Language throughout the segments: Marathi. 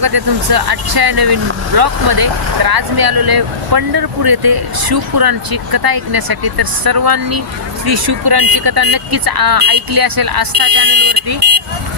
स्वागत आहे तुमचं आजच्या नवीन ब्लॉगमध्ये. तर आज मी आलेलो आहे पंढरपूर येथे शिवपुराणची कथा ऐकण्यासाठी. तर सर्वांनी श्री शिवपुराणची कथा नक्कीच ऐकली असेल आस्था चॅनलवरती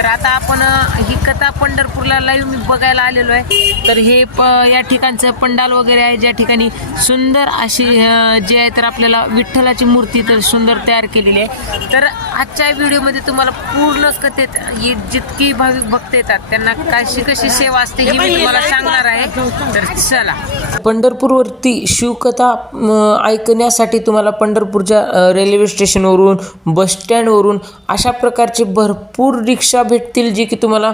तर आता आपण ही कथा पंढरपूरला लाईव्ह मी बघायला आलेलो आहे. तर हे प या ठिकाणचं पंडाल वगैरे आहे ज्या ठिकाणी सुंदर अशी जे आहे तर आपल्याला विठ्ठलाची मूर्ती तर सुंदर तयार केलेली आहे. तर आजच्या व्हिडिओमध्ये तुम्हाला पूर्ण कथेत ही जितकी भाविक भक्त येतात त्यांना कशी कशी सेवा असते ही मी तुम्हाला सांगणार आहे. तर चला. पंढरपूरवरती शिवकथा ऐकण्यासाठी तुम्हाला पंढरपूरच्या रेल्वे स्टेशनवरून बसस्टँडवरून अशा प्रकारचे भरपूर रिक्षा भेटतील जे की तुम्हाला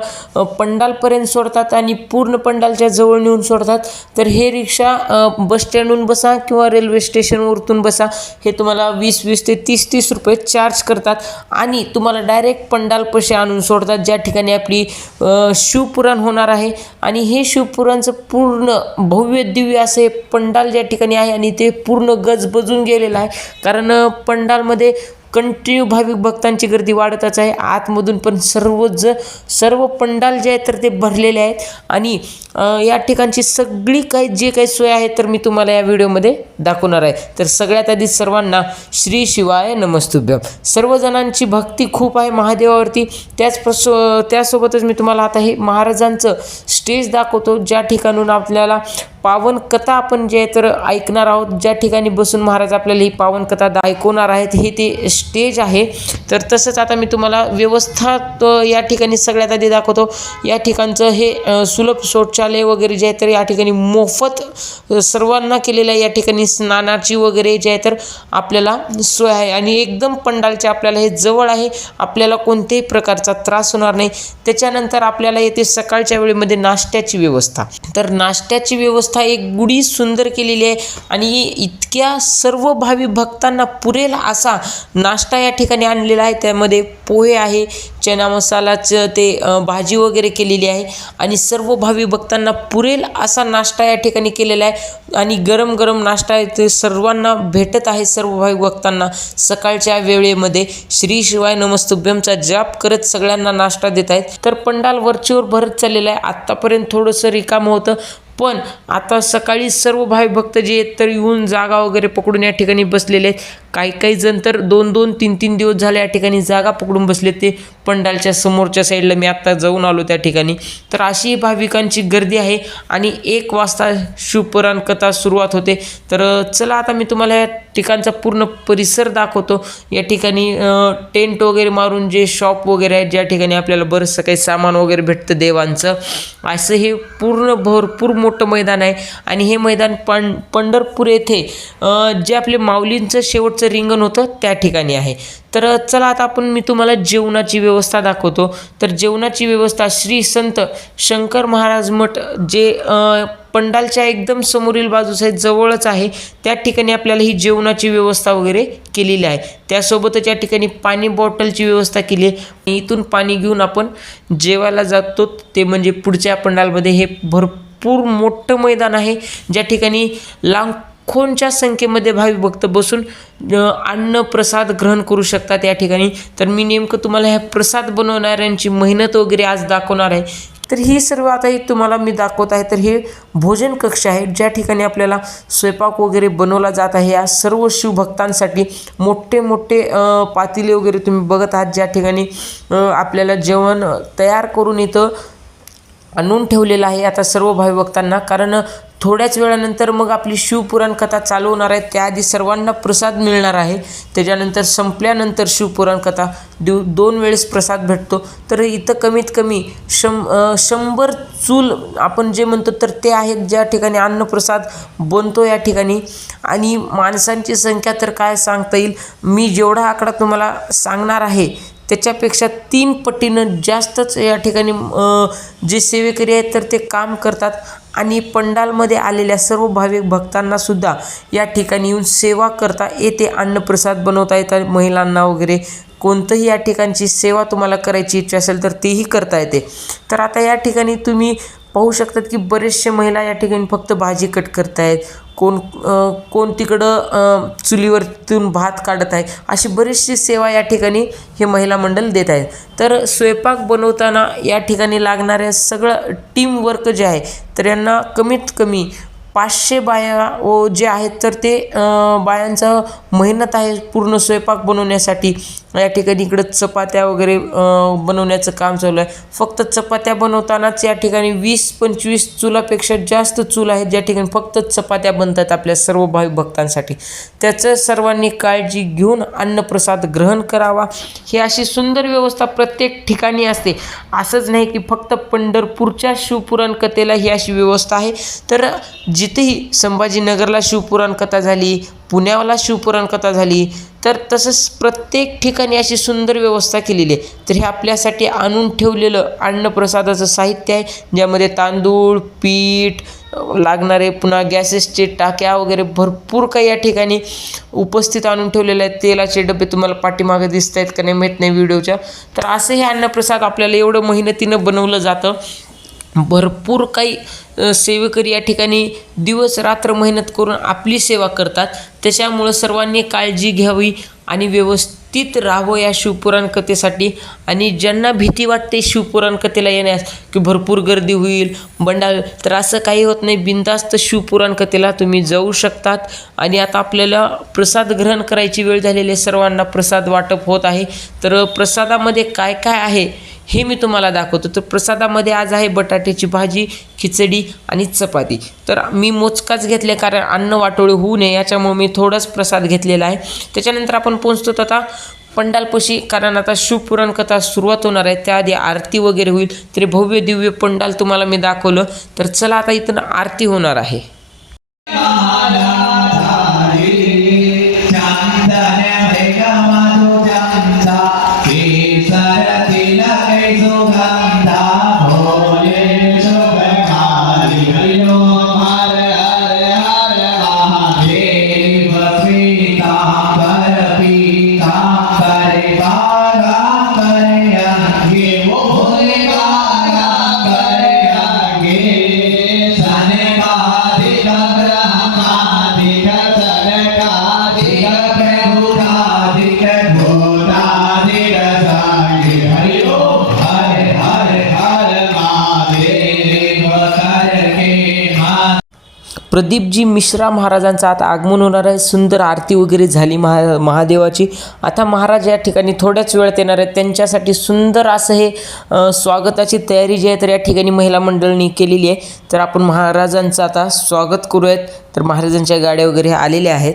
पंडालपर्यंत सोडतात आणि पूर्ण पंडालच्या जवळ नेऊन सोडतात. तर हे रिक्षा बस बसस्टँडहून बसा किंवा रेल्वे स्टेशनवरतून बसा. हे तुम्हाला वीस वीस ते तीस तीस रुपये चार्ज करतात आणि तुम्हाला डायरेक्ट पंडालपाशी आणून सोडतात. ज्या ठिकाणी आपली शिवपुराण होणार आहे. आणि हे शिवपुराणचं पूर्ण भव्य दिव्य असे हे पंडाल ज्या ठिकाणी आहे आणि ते पूर्ण गजबजून गेलेलं आहे. कारण पंडालमध्ये कंटिन्यू भाविक भक्तांची गर्दी वाढतच आहे. आतमधून पण सर्वच सर्व पंडाल जे आहेत तर ते भरलेले आहेत. आणि या ठिकाणची सगळी काही जे काही सोय आहे तर मी तुम्हाला या व्हिडिओमध्ये दाखवणार आहे. तर सगळ्यात आधी सर्वांना श्री शिवाय नमस्तुभ्यम. सर्वजणांची भक्ती खूप आहे महादेवावरती. त्याच त्यासोबतच मी तुम्हाला आता हे महाराजांचं स्टेज दाखवतो ज्या ठिकाणून आपल्याला पावन कथा आपण जे आहे तर ऐकणार आहोत. ज्या ठिकाणी बसून महाराज आपल्याला ही पावन कथा ऐकवणार आहेत हे ते स्टेज आहे. तर तसंच आता मी तुम्हाला व्यवस्था या ठिकाणी सगळ्यात आधी दाखवतो. या ठिकाणचं हे सुलभ शौचालय वगैरे जे आहे तर या ठिकाणी मोफत सर्वांना केलेलं आहे. या ठिकाणी स्नानाची वगैरे जे आहे तर आपल्याला सोय आहे. आणि एकदम पंडालच्या आपल्याला हे जवळ आहे. आपल्याला कोणत्याही प्रकारचा त्रास होणार नाही. त्याच्यानंतर आपल्याला येते सकाळच्या वेळेमध्ये नाश्त्याची व्यवस्था. तर नाश्त्याची व्यवस्था एक गुढी सुंदर केलेली आहे. आणि इतक्या सर्व भावी भक्तांना पुरेल असा नाश्ता या ठिकाणी आणलेला आहे. त्यामध्ये पोहे आहे चना मसालाचं ते भाजी वगैरे केलेली आहे. आणि सर्व भावी भक्तांना पुरेल असा नाश्ता या ठिकाणी केलेला आहे. आणि गरम गरम नाश्ता आहे ते सर्वांना भेटत आहे सर्व भावी भक्तांना. सकाळच्या वेळेमध्ये श्री शिवाय नमस्तुभ्यमचा जाप करत सगळ्यांना नाश्ता देत आहेत. तर पंडाल वरचीवर भरत चाललेला आहे. आत्तापर्यंत थोडंसं रिकामं होतं. पण आता सकाळी सर्व भाई भक्त जे आहेत तर येऊन जागा वगैरे पकडून या ठिकाणी बसलेले आहेत. काही काही जण तर दोन दोन तीन तीन दिवस झाले या ठिकाणी जागा पकडून बसले ते पंडालच्या समोरच्या साईडला मी आत्ता जाऊन आलो त्या ठिकाणी. तर अशी भाविकांची गर्दी आहे आणि एक वाजता शिवपुराण कथा सुरुवात होते. तर चला आता मी तुम्हाला या ठिकाणचा पूर्ण परिसर दाखवतो. या ठिकाणी टेंट वगैरे मारून जे शॉप वगैरे आहेत ज्या ठिकाणी आपल्याला बरंचसं काही सामान वगैरे भेटतं देवांचं असं हे पूर्ण भरपूर मोठं मैदान आहे. आणि हे मैदान पं पंढरपूर येथे जे आपले माऊलींचं शेवटचं रिंगण होतं त्या ठिकाणी आहे. तर चला आता आपण मी तुम्हाला जेवणाची व्यवस्था दाखवतो. तर जेवणाची व्यवस्था श्री संत शंकर महाराज मठ जे पंडालच्या एकदम समोरील बाजूस आहे जवळच आहे त्या ठिकाणी आपल्याला ही जेवणाची व्यवस्था वगैरे केलेली आहे. त्यासोबतच या ठिकाणी पाणी बॉटलची व्यवस्था केली आहे. इथून पाणी घेऊन आपण जेवायला जातो. ते म्हणजे पुढच्या पंडालमध्ये हे भरपूर मोठं मैदान आहे. ज्या ठिकाणी लांब लाखोंच्या संख्येमध्ये भावी भक्त बसून अन्न प्रसाद ग्रहण करू शकतात या ठिकाणी? तर मी नेमकं तुम्हाला ह्या प्रसाद बनवणाऱ्यांची मेहनत वगैरे आज दाखवणार आहे. तर ही सर्व आता ही तुम्हाला मी दाखवत आहे. तर हे भोजन कक्ष आहे ज्या ठिकाणी आपल्याला स्वयंपाक वगैरे बनवला जात आहे. या सर्व शिवभक्तांसाठी मोठे मोठे पातिले पातेले वगैरे तुम्ही बघत आहात ज्या ठिकाणी आपल्याला जेवण तयार करून इथं आणून ठेवलेलं आहे आता सर्व भाविभक्तांना कारण थोड्याच वेळानंतर मग आपली शिवपुराण कथा चालू होणार आहे. त्याआधी सर्वांना प्रसाद मिळणार आहे. त्याच्यानंतर संपल्यानंतर शिवपुराण कथा दिव दोन वेळेस प्रसाद भेटतो. तर इथं कमीत कमी शं शंभर चूल आपण जे म्हणतो तर ते आहेत ज्या ठिकाणी अन्नप्रसाद बनतो या ठिकाणी. आणि माणसांची संख्या तर काय सांगता येईल? मी जेवढा आकडा तुम्हाला सांगणार आहे त्याच्यापेक्षा तीन पटीनं जास्तच या ठिकाणी जे सेवेकरी आहेत तर ते काम करतात. आणि पंडालमध्ये आलेल्या सर्व भाविक भक्तांनासुद्धा या ठिकाणी येऊन सेवा करता येते अन्नप्रसाद बनवता येतात महिलांना वगैरे. कोणतंही या ठिकाणची सेवा तुम्हाला करायची इच्छा असेल तर तेही करता येते. तर आता या ठिकाणी तुम्ही पाहू शकतात की बरेचसे महिला या ठिकाणी फक्त भाजी कट करतायत. कोण कोण तिकडं चुलीवरतून भात काढत आहे अशी बरीचशी सेवा या ठिकाणी हे महिला मंडळ देत आहेत. तर स्वयंपाक बनवताना या ठिकाणी लागणाऱ्या सगळं टीमवर्क जे आहे तर यांना कमीत कमी पाचशे बाया व जे आहेत तर ते बायांचं मेहनत आहे पूर्ण स्वयंपाक बनवण्यासाठी. या ठिकाणी इकडं चपात्या वगैरे बनवण्याचं काम चालू आहे. फक्त चपात्या बनवतानाच या ठिकाणी वीस पंचवीस चुलापेक्षा जास्त चूल आहेत ज्या ठिकाणी फक्त चपात्या बनतात आपल्या सर्व भावी भक्तांसाठी. त्याचं सर्वांनी काळजी घेऊन अन्नप्रसाद ग्रहण करावा. ही अशी सुंदर व्यवस्था प्रत्येक ठिकाणी असते. असंच नाही की फक्त पंढरपूरच्या शिवपुराण कथेला ही अशी व्यवस्था आहे. तर जिथेही संभाजीनगरला शिवपुराण कथा झाली पुण्याला शिवपुराण कथा झाली तर तसंच प्रत्येक ठिकाणी अशी सुंदर व्यवस्था केलेली आहे. तर हे आपल्यासाठी आणून ठेवलेलं अन्नप्रसादाचं साहित्य आहे ज्यामध्ये तांदूळ पीठ लागणारे पुन्हा गॅसेसचे टाक्या वगैरे भरपूर काही या ठिकाणी उपस्थित आणून ठेवलेले आहेत. तेलाचे डबे तुम्हाला पाठीमागे दिसत आहेत का नाही माहीत नाही व्हिडिओच्या. तर असं हे अन्नप्रसाद आपल्याला एवढं मेहनतीनं बनवलं जातं. भरपूर काही सेवेकरी या ठिकाणी दिवस रात्र मेहनत करून आपली सेवा करतात. त्याच्यामुळं सर्वांनी काळजी घ्यावी आणि व्यवस्थित राहावं या शिवपुराण कथेसाठी. आणि ज्यांना भीती वाटते शिवपुराण कथेला येण्यास की भरपूर गर्दी होईल बंडाल तर असं काही होत नाही. बिनधास्त शिवपुराण कथेला तुम्ही जाऊ शकतात. आणि आता आपल्याला प्रसाद ग्रहण करायची वेळ झालेली आहे. सर्वांना प्रसाद वाटप होत आहे. तर प्रसादामध्ये काय काय आहे? हे मी तुम्हाला दाखवतो. तर प्रसादामध्ये आज आहे बटाट्याची भाजी खिचडी आणि चपाती. तर मी मोजकाच घेतले कारण अन्न वाटोळे होऊ नये याच्यामुळे मी थोडाच प्रसाद घेतलेला आहे. त्याच्यानंतर आपण पोचतो आता पंडालपशी कारण आता शिवपुराण कथा सुरुवात होणार आहे. त्याआधी आरती वगैरे होईल तरी भव्य दिव्य पंडाल तुम्हाला मी दाखवलं. तर चला आता इथं आरती होणार आहे. সোহা प्रदीपजी मिश्रा महाराजांचं आता आगमन होणार आहे. सुंदर आरती वगैरे झाली महा महादेवाची. आता महाराज या ठिकाणी थोड्याच वेळात येणार आहेत. त्यांच्यासाठी सुंदर असं हे स्वागताची तयारी जी आहे तर या ठिकाणी महिला मंडळांनी केलेली आहे. तर आपण महाराजांचं आता स्वागत करूयात. तर महाराजांच्या गाड्या वगैरे आलेल्या आहेत.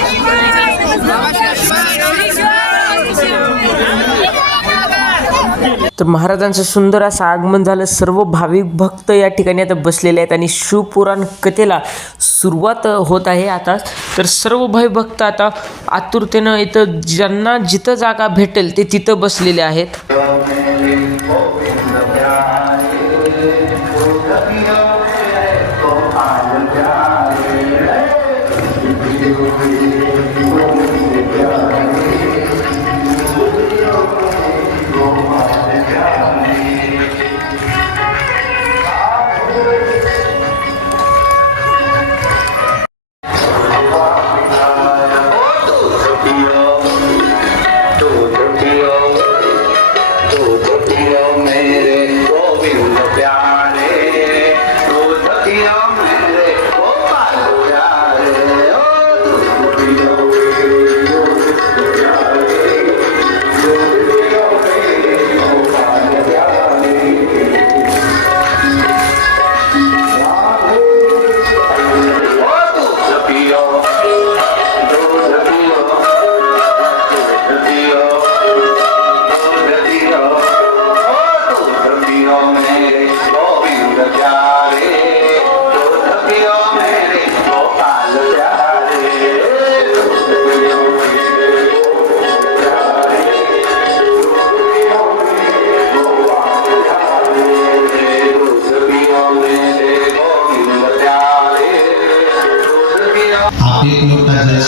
तर महाराजांचं सुंदर असं आगमन झालं. सर्व भाविक भक्त या ठिकाणी आता बसलेले आहेत आणि शिवपुराण कथेला सुरुवात होत आहे आता. तर सर्व भाविक भक्त आता आतुरतेनं इथं ज्यांना जिथं जागा भेटेल ते तिथं बसलेले आहेत.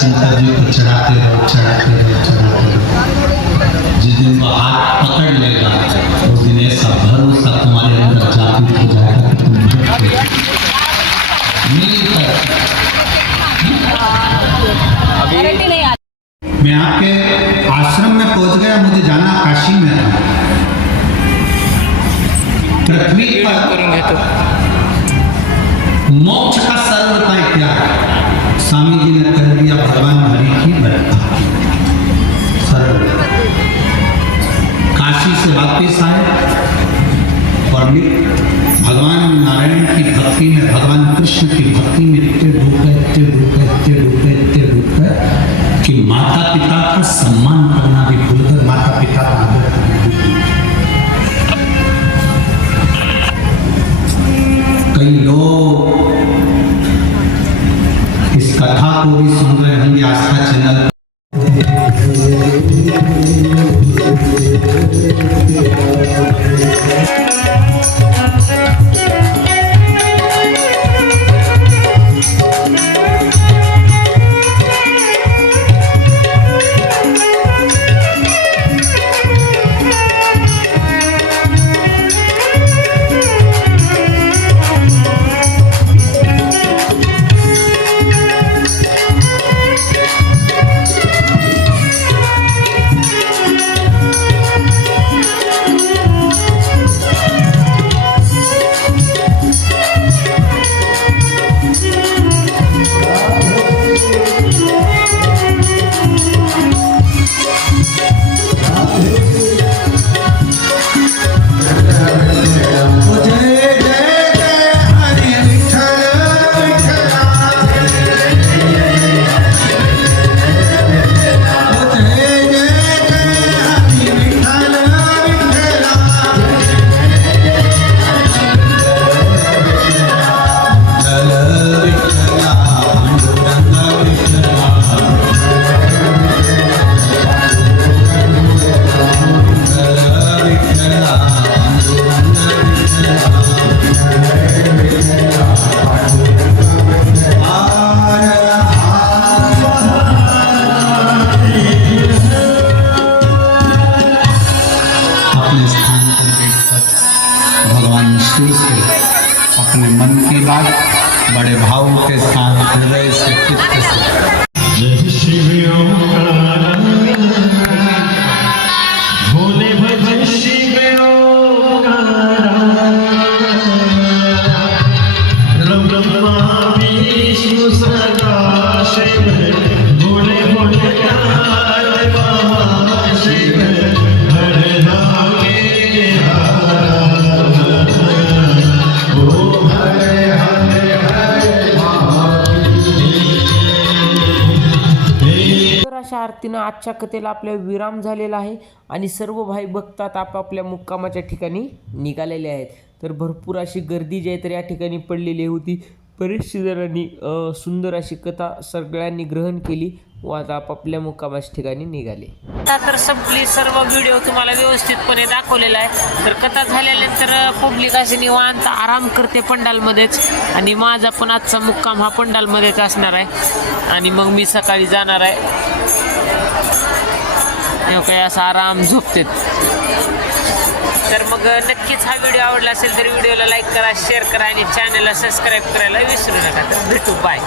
शंकर जी को चढ़ाते रहो चढ़ाते रहो चढ़ाते रहो। जिस दिन वो हाथ पकड़ लेगा उस दिन ऐसा भरोसा तुम्हारे अंदर जागृत हो जाएगा कि तुम नाही आली. मैं आपके आश्रम में पहुँच गया मुझे जाना काशी में था। पृथ्वी पर मोक्ष का सर्व उपाय क्या है स्वामी जी ने कर वापिस आए और भगवान नारायण की भक्ति में भगवान कृष्ण की भक्ति में Office आरतीनं आजच्या कथेला आपल्या विराम झालेला आहे आणि सर्व भाई बघतात आपापल्या मुक्कामाच्या ठिकाणी निघालेले आहेत. तर भरपूर अशी गर्दी जी आहे तर या ठिकाणी पडलेली होती. बरेचशे जणांनी सुंदर अशी कथा सगळ्यांनी ग्रहण केली व आता आपापल्या मुक्कामाच्या ठिकाणी निघाले. आता तर संपली सर्व व्हिडिओ तुम्हाला व्यवस्थितपणे दाखवलेला आहे. तर कथा झाल्यानंतर पब्लिक असे निवांत आराम करते पंडालमध्येच. आणि माझा पण आजचा मुक्काम हा पंडालमध्येच असणार आहे. आणि मग मी सकाळी जाणार आहे. हो काही असा आराम झोपतेत. तर मग नक्कीच हा व्हिडिओ आवडला असेल तर व्हिडिओला लाईक करा शेअर करा आणि चॅनलला सबस्क्राईब करायला विसरू नका. तर भेटू बाय